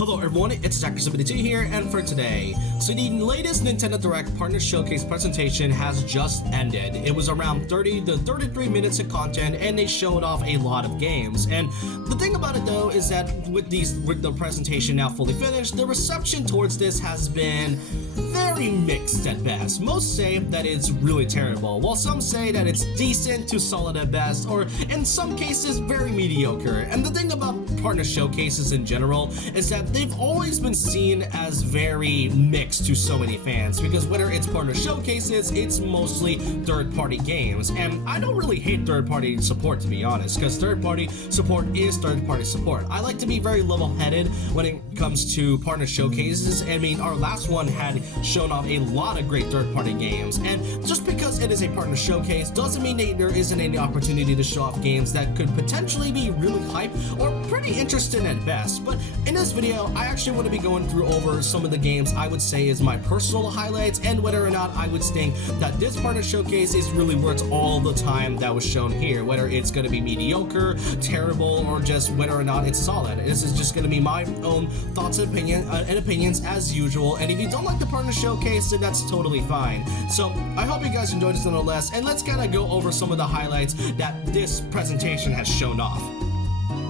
Hello everyone, it's Jacker72 here, and for today, so the latest Nintendo Direct Partner Showcase presentation has just ended. It was around 30 to 33 minutes of content, and they showed off a lot of games. And the thing about it though is that with the presentation now fully finished, the reception towards this has been very mixed at best. Most say that it's really terrible, while some say that it's decent to solid at best, or in some cases very mediocre. And the thing about partner showcases in general is that they've always been seen as very mixed to so many fans, because whether it's partner showcases, it's mostly third-party games. And I don't really hate third-party support, to be honest, because third-party support is third-party support. I like to be very level-headed when it comes to partner showcases. I mean, our last one had shown off a lot of great third-party games, and just because it is a partner showcase doesn't mean that there isn't any opportunity to show off games that could potentially be really hype or pretty interesting at best. But in this video, I actually want to be going through over some of the games I would say is my personal highlights, and whether or not I would think that this partner showcase is really worth all the time that was shown here, whether it's going to be mediocre, terrible, or just whether or not it's solid. This is just going to be my own thoughts and opinions as usual, and if you don't like the partner showcase, then that's totally fine. So I hope you guys enjoyed this nonetheless, and let's kind of go over some of the highlights that this presentation has shown off.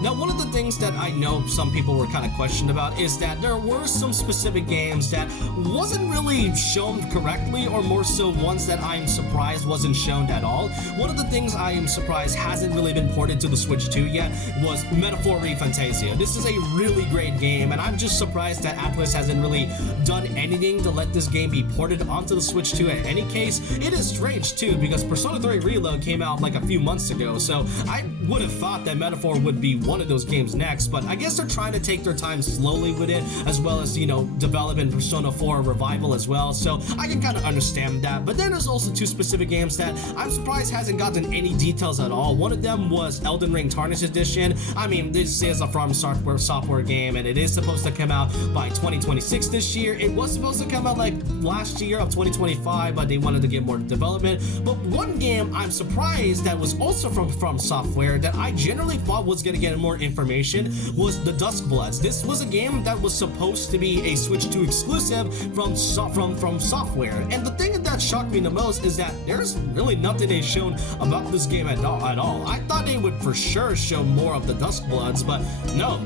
Now, one of the things that I know some people were kind of questioned about is that there were some specific games that wasn't really shown correctly, or more so ones that I'm surprised wasn't shown at all. One of the things I am surprised hasn't really been ported to the Switch 2 yet was Metaphor ReFantasia. This is a really great game, and I'm just surprised that Atlus hasn't really done anything to let this game be ported onto the Switch 2 in any case. It is strange too, because Persona 3 Reload came out like a few months ago, so I would have thought that Metaphor would be one of those games next, but I guess they're trying to take their time slowly with it, as well as, you know, developing Persona 4 Revival as well, so I can kind of understand that. But then there's also two specific games that I'm surprised hasn't gotten any details at all. One of them was Elden Ring Tarnished Edition. I mean, this is a From Software game, and it is supposed to come out by 2026 this year. It was supposed to come out like last year of 2025, but they wanted to get more development. But one game I'm surprised that was also from Software that I generally thought was going to get more information was the Duskbloods. This was a game that was supposed to be a Switch 2 exclusive from Software, and the thing that shocked me the most is that there's really nothing they've shown about this game at all. I thought they would for sure show more of the Duskbloods, but no,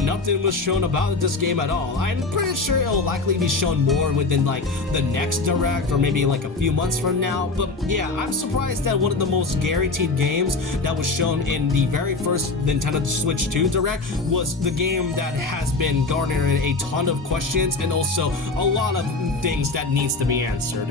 nothing was shown about this game at all. I'm pretty sure it'll likely be shown more within like the next Direct, or maybe like a few months from now. But yeah, I'm surprised that one of the most guaranteed games that was shown in the very first Nintendo Switch 2 Direct was the game that has been garnering a ton of questions and also a lot of things that needs to be answered.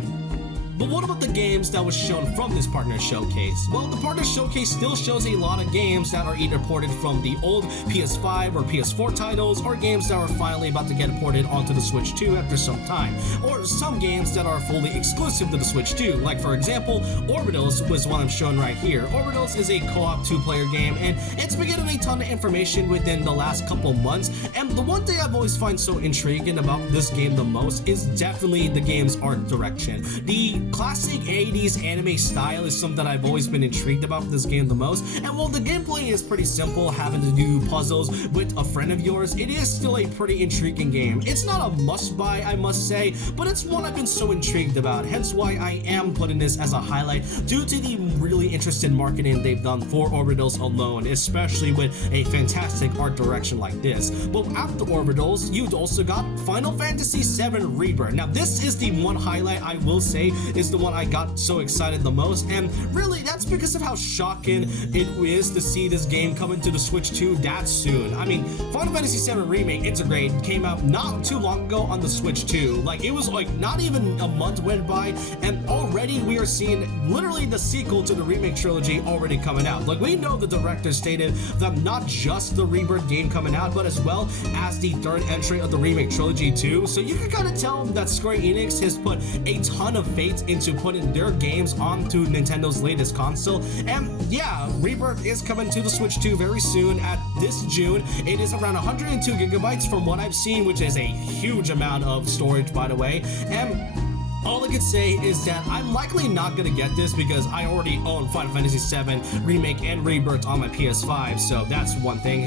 But what about the games that was shown from this partner showcase? Well, the partner showcase still shows a lot of games that are either ported from the old PS5 or PS4 titles, or games that are finally about to get ported onto the Switch 2 after some time, or some games that are fully exclusive to the Switch 2. Like for example, Orbitals was one I'm showing right here. Orbitals is a co-op two-player game, and it's been getting a ton of information within the last couple months. And the one thing I've always find so intriguing about this game the most is definitely the game's art direction. The classic 80s anime style is something I've always been intrigued about this game the most, and while the gameplay is pretty simple, having to do puzzles with a friend of yours, it is still a pretty intriguing game. It's not a must-buy, I must say, but it's one I've been so intrigued about, hence why I am putting this as a highlight due to the really interesting marketing they've done for Orbitals alone, especially with a fantastic art direction like this. But after Orbitals, you've also got Final Fantasy VII Rebirth. Now this is the one highlight I will say is the one I got so excited the most, and really that's because of how shocking it is to see this game coming to the Switch 2 that soon. I mean, Final Fantasy VII Remake Integrate came out not too long ago on the Switch 2. Like, it was like not even a month went by, and already we are seeing literally the sequel to the Remake trilogy already coming out. Like, we know the director stated that not just the Rebirth game coming out, but as well as the third entry of the Remake trilogy too. So you can kind of tell that Square Enix has put a ton of faith into putting their games onto Nintendo's latest console. And yeah, Rebirth is coming to the Switch 2 very soon at this June. It is around 102 gigabytes from what I've seen, which is a huge amount of storage, by the way. And All I could say is that I'm likely not gonna get this because I already own Final Fantasy VII Remake and Rebirth on my PS5, so that's one thing.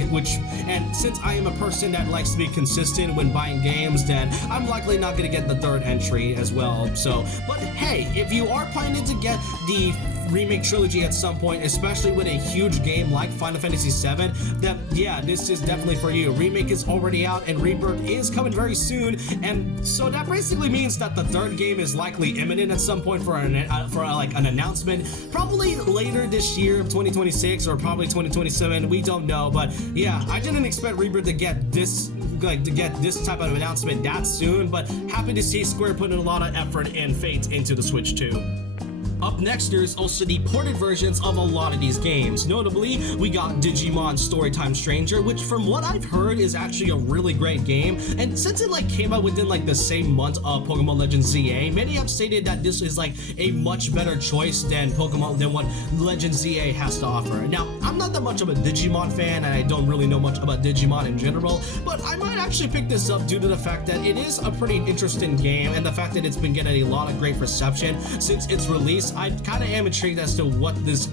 And since I am a person that likes to be consistent when buying games, then I'm likely not gonna get the third entry as well. So, but hey, if you are planning to get the remake trilogy at some point, especially with a huge game like Final Fantasy VII, then yeah, this is definitely for you. Remake is already out and Rebirth is coming very soon, and so that basically means that the third game is likely imminent at some point for an announcement, probably later this year, 2026 or probably 2027. We don't know, but yeah, I didn't expect Rebirth to get this type of announcement that soon, but happy to see Square putting a lot of effort and Fate into the Switch too. Up next, there's also the ported versions of a lot of these games. Notably, we got Digimon Storytime Stranger, which from what I've heard is actually a really great game. And since it came out within the same month of Pokemon Legends ZA, many have stated that this is a much better choice than what Legends ZA has to offer. Now, I'm not that much of a Digimon fan, and I don't really know much about Digimon in general, but I might actually pick this up due to the fact that it is a pretty interesting game, and the fact that it's been getting a lot of great reception since its release. I kind of am intrigued as to what this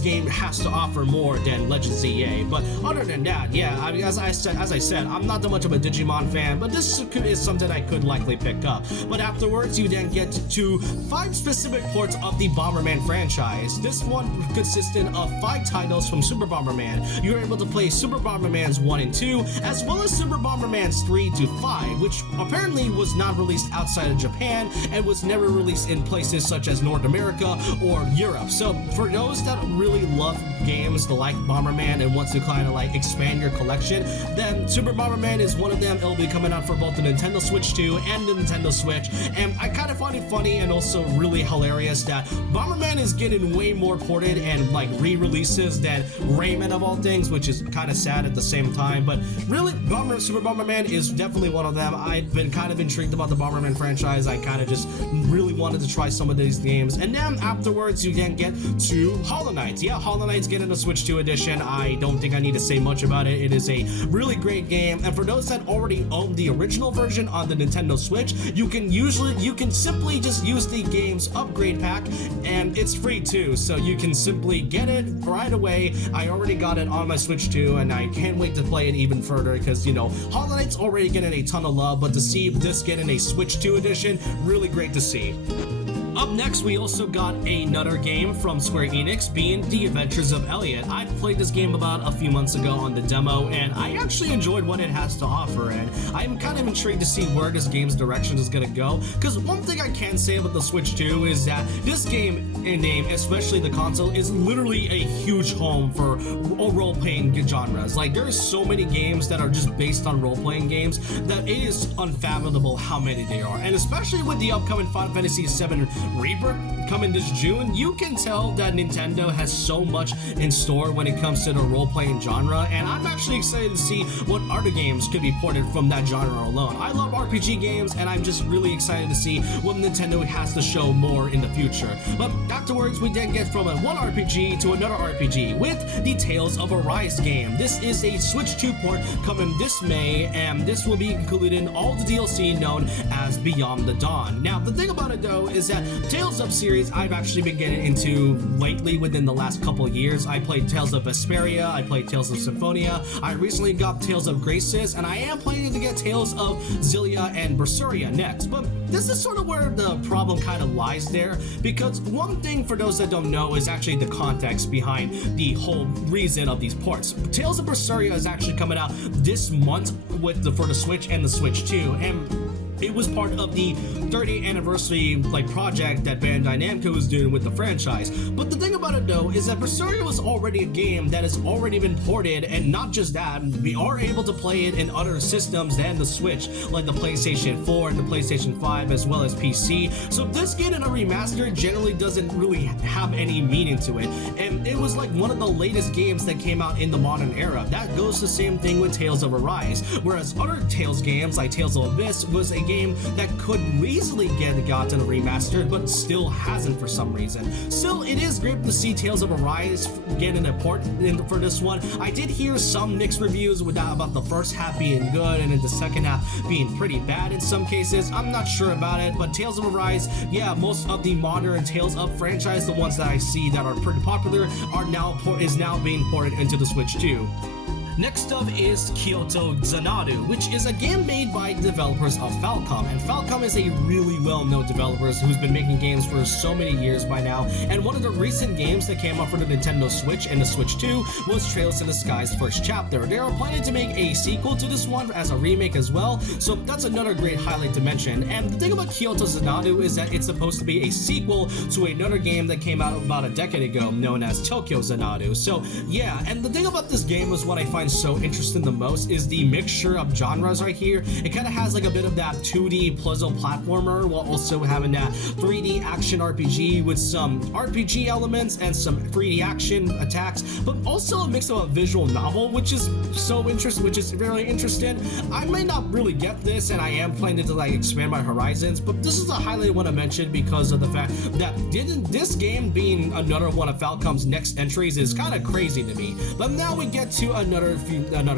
game has to offer more than Legends ZA. But other than that, yeah, as I said, I'm not that much of a Digimon fan, but this is something I could likely pick up. But afterwards, you then get to 5 specific ports of the Bomberman franchise. This one consisted of 5 titles from Super Bomberman. You're able to play Super Bombermans 1 and 2, as well as Super Bombermans 3 to 5, which apparently was not released outside of Japan and was never released in places such as North America or Europe. So for those that really love games like Bomberman and wants to kind of expand your collection, then Super Bomberman is one of them. It'll be coming out for both the Nintendo Switch 2 and the Nintendo Switch, and I kind of find it funny and also really hilarious that Bomberman is getting way more ported and re-releases than Rayman of all things, which is kind of sad at the same time. But really, Super Bomberman is definitely one of them. I've been kind of intrigued about the Bomberman franchise. I kind of just really wanted to try some of these games, and then afterwards you can get to Hollow Knight. Yeah, Hollow Knight's getting a Switch 2 edition. I don't think I need to say much about it. It is a really great game, and for those that already own the original version on the Nintendo Switch, you can simply just use the game's upgrade pack, and it's free too, so you can simply get it right away. I already got it on my Switch 2, and I can't wait to play it even further because, Hollow Knight's already getting a ton of love, but to see this getting a Switch 2 edition, really great to see. Up next, we also got another game from Square Enix, being The Adventures of Elliot. I played this game about a few months ago on the demo, and I actually enjoyed what it has to offer, and I'm kind of intrigued to see where this game's direction is going to go, because one thing I can say about the Switch 2 is that this game name, especially the console, is literally a huge home for role-playing genres. There's so many games that are just based on role-playing games that it is unfathomable how many they are, and especially with the upcoming Final Fantasy VII Rebirth coming this June, you can tell that Nintendo has so much in store when it comes to the role-playing genre, and I'm actually excited to see what other games could be ported from that genre alone. I love RPG games, and I'm just really excited to see what Nintendo has to show more in the future. But afterwards, we then get from one RPG to another RPG with the Tales of Arise game. This is a Switch 2 port coming this May, and this will be included in all the DLC known as Beyond the Dawn. Now, the thing about it though is that Tales of series I've actually been getting into lately within the last couple years. I played Tales of Vesperia, I played Tales of Symphonia, I recently got Tales of Graces, and I am planning to get Tales of Xillia and Berseria next. But this is sort of where the problem kind of lies there, because one thing for those that don't know is actually the context behind the whole reason of these ports. Tales of Berseria is actually coming out this month for the Switch and the Switch 2, and it was part of the 30th anniversary project that Bandai Namco was doing with the franchise. But the thing about it though is that Berseria was already a game that has already been ported, and not just that, we are able to play it in other systems than the Switch, like the PlayStation 4 and the PlayStation 5 as well as PC. So this getting a remaster generally doesn't really have any meaning to it, and it was one of the latest games that came out in the modern era. That goes the same thing with Tales of Arise, whereas other Tales games like Tales of Abyss was a game that could easily get gotten remastered, but still hasn't for some reason. Still, it is great to see Tales of Arise getting a port for this one. I did hear some mixed reviews about the first half being good and then the second half being pretty bad in some cases. I'm not sure about it, but Tales of Arise, yeah, most of the modern Tales of franchise, the ones that I see that are pretty popular, is now being ported into the Switch too. Next up is Kyoto Xanadu, which is a game made by developers of Falcom, and Falcom is a really well-known developer who's been making games for so many years by now, and one of the recent games that came out for the Nintendo Switch and the Switch 2 was Trails in the Sky's first chapter. They are planning to make a sequel to this one as a remake as well, so that's another great highlight to mention. And the thing about Kyoto Xanadu is that it's supposed to be a sequel to another game that came out about a decade ago known as Tokyo Xanadu. So yeah, and the thing about this game is what I find so interesting the most is the mixture of genres right here. It kind of has like a bit of that 2D puzzle platformer while also having that 3D action RPG with some RPG elements and some 3D action attacks, but also a mix of a visual novel, which is very interesting. I may not really get this, and I am planning to like expand my horizons, but this is a highlight I want to mention because of the fact that this game being another one of Falcom's next entries is kind of crazy to me. But now we get to another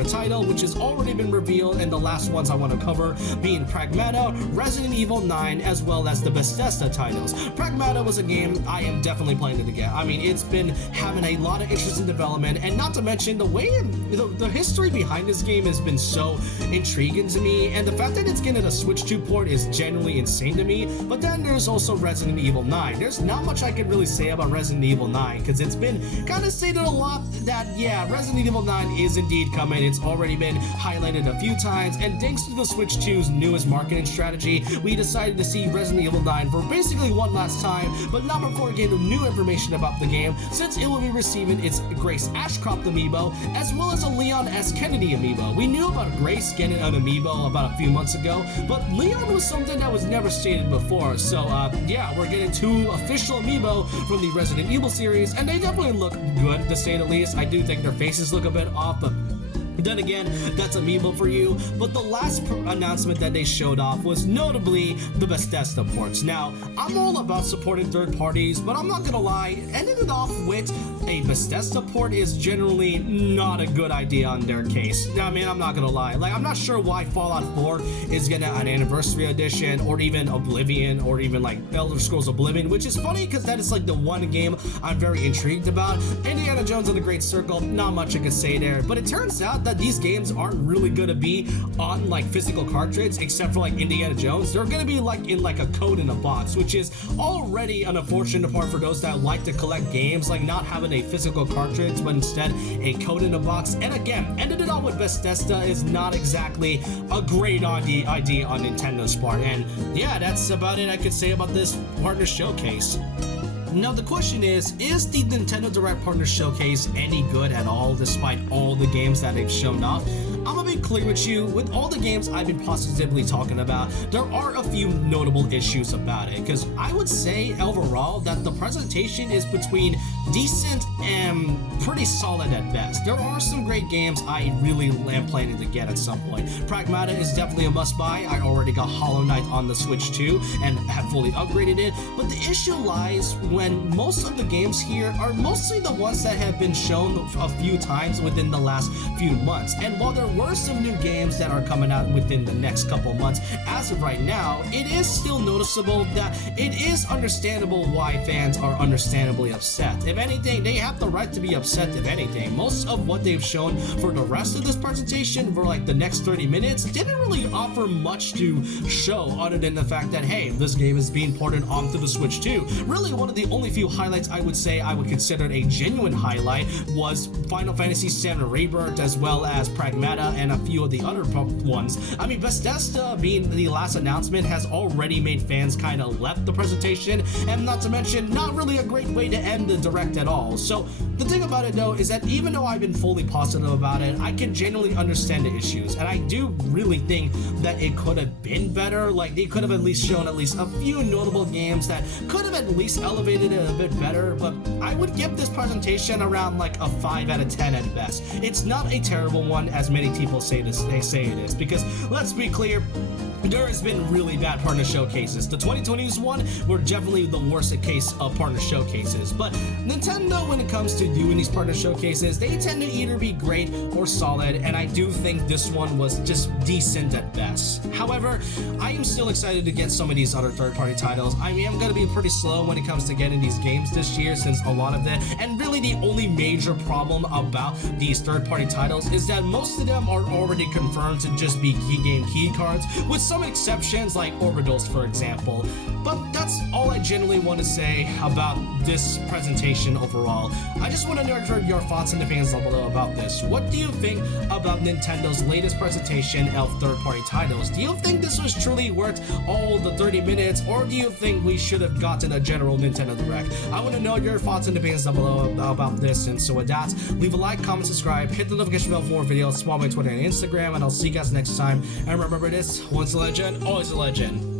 title which has already been revealed, and the last ones I want to cover being Pragmata, Resident Evil 9, as well as the Bethesda titles. Pragmata was a game I am definitely planning to get. I mean, it's been having a lot of interest in development, and not to mention the way the history behind this game has been so intriguing to me, and the fact that it's getting a Switch 2 port is genuinely insane to me. But then there's also Resident Evil 9. There's not much I can really say about Resident Evil 9 because it's been kind of stated a lot that yeah, Resident Evil 9 is indeed coming. It's already been highlighted a few times, and thanks to the Switch 2's newest marketing strategy, we decided to see Resident Evil 9 for basically one last time, but not before getting new information about the game, since it will be receiving its Grace Ashcroft amiibo, as well as a Leon S. Kennedy amiibo. We knew about Grace getting an amiibo about a few months ago, but Leon was something that was never stated before, so yeah, we're getting two official amiibo from the Resident Evil series, and they definitely look good, to say the least. I do think their faces look a bit off, but then again, that's amiibo for you. But the last announcement that they showed off was notably the Bethesda ports. Now, I'm all about supporting third parties, but I'm not gonna lie, ending it off with a Bethesda port is generally not a good idea on their case. I mean, I'm not gonna lie. Like, I'm not sure why Fallout 4 is getting an anniversary edition, or even Oblivion, or even like Elder Scrolls Oblivion, which is funny because that is like the one game I'm very intrigued about. Indiana Jones and the Great Circle, not much I can say there, but it turns out that these games aren't really gonna be on like physical cartridge, except for like Indiana Jones. They're gonna be like in like a code in a box, which is already an unfortunate part for those that like to collect games, like not having a physical cartridge, but instead a code in a box. And again, ended it all with Bethesda is not exactly a great idea on Nintendo's part. And yeah, that's about it I could say about this partner showcase. Now the question is the Nintendo Direct Partner Showcase any good at all despite all the games that they've shown off? I'm gonna be clear with you, with all the games I've been positively talking about, there are a few notable issues about it, because I would say overall that the presentation is between decent and pretty solid at best. There are some great games I really am planning to get at some point. Pragmata is definitely a must-buy. I already got Hollow Knight on the Switch 2 and have fully upgraded it, but the issue lies when most of the games here are mostly the ones that have been shown a few times within the last few months. And while there were some new games that are coming out within the next couple months, as of right now, it is still noticeable that it is understandable why fans are understandably upset. If anything, they have the right to be upset. If anything, most of what they've shown for the rest of this presentation for like the next 30 minutes didn't really offer much to show other than the fact that, hey, this game is being ported onto the Switch 2. Really, one of the only few highlights I would say I would consider a genuine highlight was Final Fantasy VII Rebirth, as well as Pragmata and a few of the other ones. I mean, Bethesda being the last announcement has already made fans kind of left the presentation, and not to mention, not really a great way to end the Direct at all. So the thing about it though is that even though I've been fully positive about it, I can genuinely understand the issues, and I do really think that it could have been better. Like, they could have at least shown at least a few notable games that could have at least elevated it a bit better, but I would give this presentation around like a 5 out of 10 at best. It's not a terrible one as many people say it is, because let's be clear, there has been really bad partner showcases. The 2020s one were definitely the worst case of partner showcases, but Nintendo, when it comes to doing these partner showcases, they tend to either be great or solid, and I do think this one was just decent at best. However, I am still excited to get some of these other third-party titles. I mean, I'm gonna be pretty slow when it comes to getting these games this year, since a lot of them, and really the only major problem about these third-party titles is that most of them are already confirmed to just be key game key cards, with some exceptions like Orbitals, for example. But that's all I generally want to say about this presentation overall. I just want to know your thoughts and opinions down below about this. What do you think about Nintendo's latest presentation of third-party titles? Do you think this was truly worth all the 30 minutes, or do you think we should have gotten a general Nintendo Direct? I want to know your thoughts and opinions down below about this, and so with that, leave a like, comment, subscribe, hit the notification bell for more videos, follow my Twitter and Instagram, and I'll see you guys next time. And remember this, once a legend, always a legend.